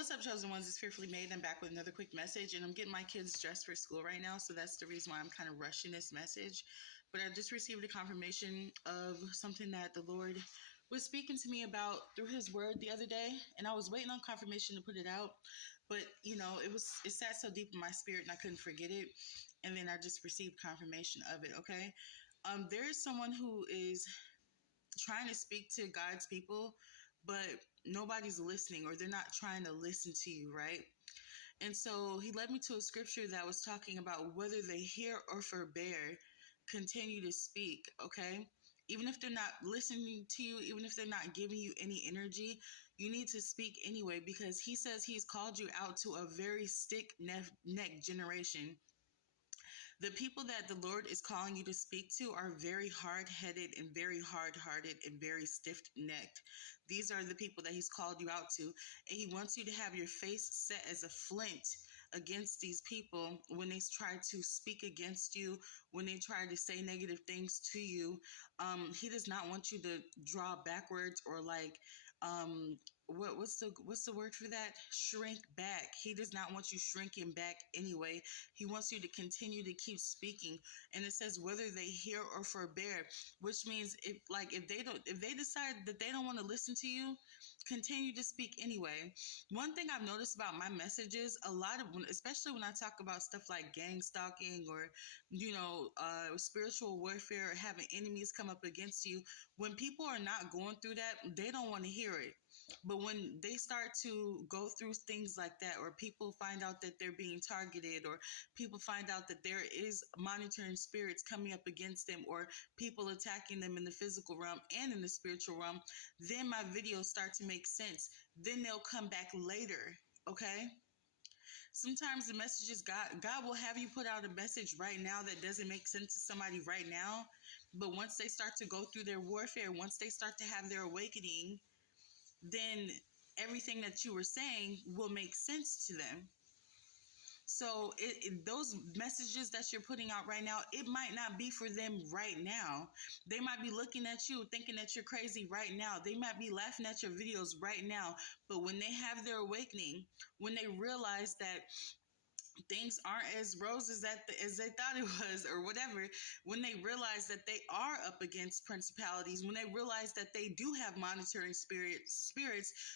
What's up, chosen ones? It's Fearfully Made. I'm back with another quick message, and I'm getting my kids dressed for school right now, so that's the reason why I'm kind of rushing this message. But I just received a confirmation of something that the Lord was speaking to me about through His Word the other day, and I was waiting on confirmation to put it out, but it sat so deep in my spirit, and I couldn't forget it. And then I just received confirmation of it. Okay, there is someone who is trying to speak to God's people, but nobody's listening, or they're not trying to listen to you, right? And so he led me to a scripture that was talking about whether they hear or forbear, continue to speak, okay? Even if they're not listening to you, even if they're not giving you any energy, you need to speak anyway, because he says he's called you out to a very stick-necked generation. The people that the Lord is calling you to speak to are very hard-headed and very hard-hearted and very stiff-necked. These are the people that He's called you out to. And He wants you to have your face set as a flint against these people when they try to speak against you, when they try to say negative things to you. He does not want you to draw backwards or what's the word for that? Shrink back. He does not want you shrinking back anyway. He wants you to continue to keep speaking. And it says whether they hear or forbear, which means if they decide that they don't want to listen to you, continue to speak anyway. One thing I've noticed about my messages, especially when I talk about stuff like gang stalking or, spiritual warfare or having enemies come up against you, when people are not going through that, they don't want to hear it. But when they start to go through things like that, or people find out that they're being targeted, or people find out that there is monitoring spirits coming up against them, or people attacking them in the physical realm and in the spiritual realm, then my videos start to make sense. Then they'll come back later, okay? Sometimes the messages, God will have you put out a message right now that doesn't make sense to somebody right now. But once they start to go through their warfare, once they start to have their awakening, then everything that you were saying will make sense to them. So those messages that you're putting out right now, it might not be for them right now. They might be looking at you thinking that you're crazy right now. They might be laughing at your videos right now. But when they have their awakening, when they realize that things aren't as roses as they thought it was, or whatever, when they realize that they are up against principalities, when they realize that they do have monitoring spirits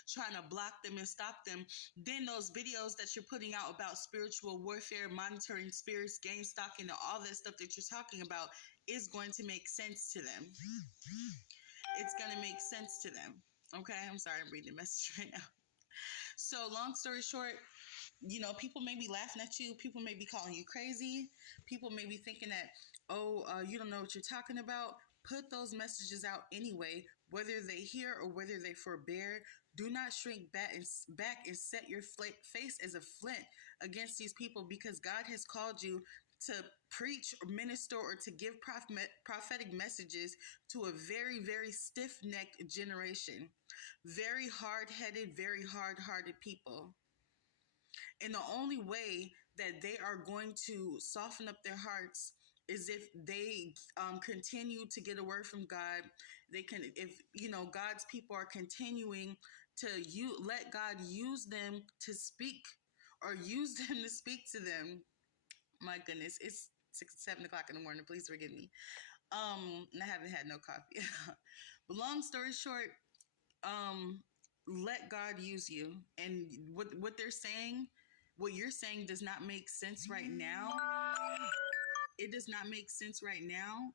trying to block them and stop them, then those videos that you're putting out about spiritual warfare, monitoring spirits, gang stalking, and all that stuff that you're talking about is going to make sense to them. It's going to make sense to them. Okay, I'm sorry, I'm reading the message right now. So long story short, people may be laughing at you. People may be calling you crazy. People may be thinking that, you don't know what you're talking about. Put those messages out anyway, whether they hear or whether they forbear. Do not shrink back and set your face as a flint against these people, because God has called you to preach or minister or to give prophetic messages to a very, very stiff-necked generation. Very hard-headed, very hard-hearted people. And the only way that they are going to soften up their hearts is if they continue to get a word from God. If God's people are continuing to let God use them to speak, or use them to speak to them. My goodness, it's 7 o'clock in the morning. Please forgive me. And I haven't had no coffee. But long story short, let God use you. And what they're saying, what you're saying does not make sense right now. It does not make sense right now.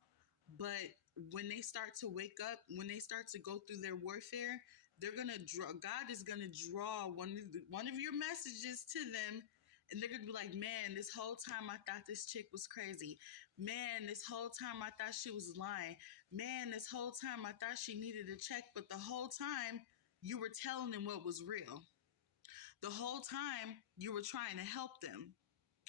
But when they start to wake up, when they start to go through their warfare, God is gonna draw one of your messages to them. And they're going to be like, man, this whole time I thought this chick was crazy. Man, this whole time I thought she was lying. Man, this whole time I thought she needed a check. But the whole time you were telling them what was real. The whole time you were trying to help them.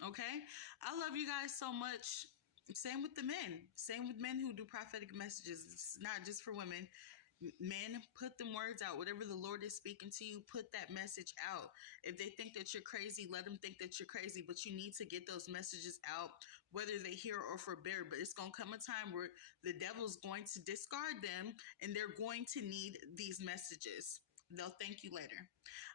Okay? I love you guys so much. Same with the men. Same with men who do prophetic messages. It's not just for women. Men, put them words out. Whatever the Lord is speaking to you, put that message out. If they think that you're crazy, let them think that you're crazy. But you need to get those messages out, whether they hear or forbear. But it's going to come a time where the devil's going to discard them, and they're going to need these messages. they'll thank you later.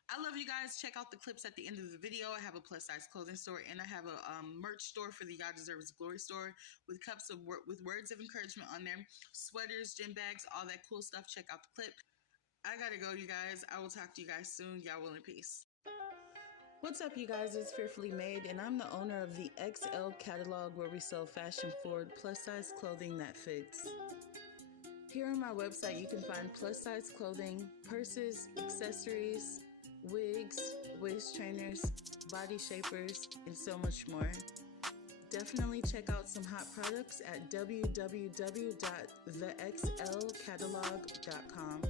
I love you guys. Check out the clips at the end of the video. I have a plus size clothing store, and I have a merch store for the Y'all Deserves Glory store with cups of with words of encouragement on there, sweaters, gym bags, all that cool stuff. Check out the clip. I gotta go, you guys. I will talk to you guys soon. Y'all will in peace. What's up, you guys? It's Fearfully Made, and I'm the owner of the XL catalog where we sell fashion-forward plus-size clothing that fits. Here on my website, you can find plus-size clothing, purses, accessories, wigs, waist trainers, body shapers, and so much more. Definitely check out some hot products at www.thexlcatalog.com.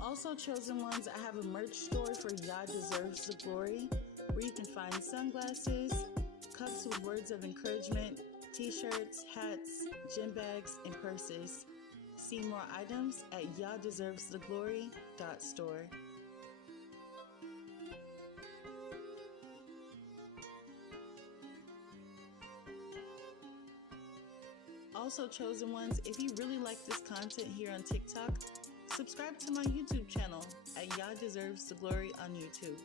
Also, Chosen Ones, I have a merch store for Y'all Deserves the Glory, where you can find sunglasses, cups with words of encouragement, t-shirts, hats, gym bags, and purses. See more items at y'alldeservestheglory.store. Also, Chosen Ones, if you really like this content here on TikTok, subscribe to my YouTube channel at Y'all Deserves the Glory on YouTube.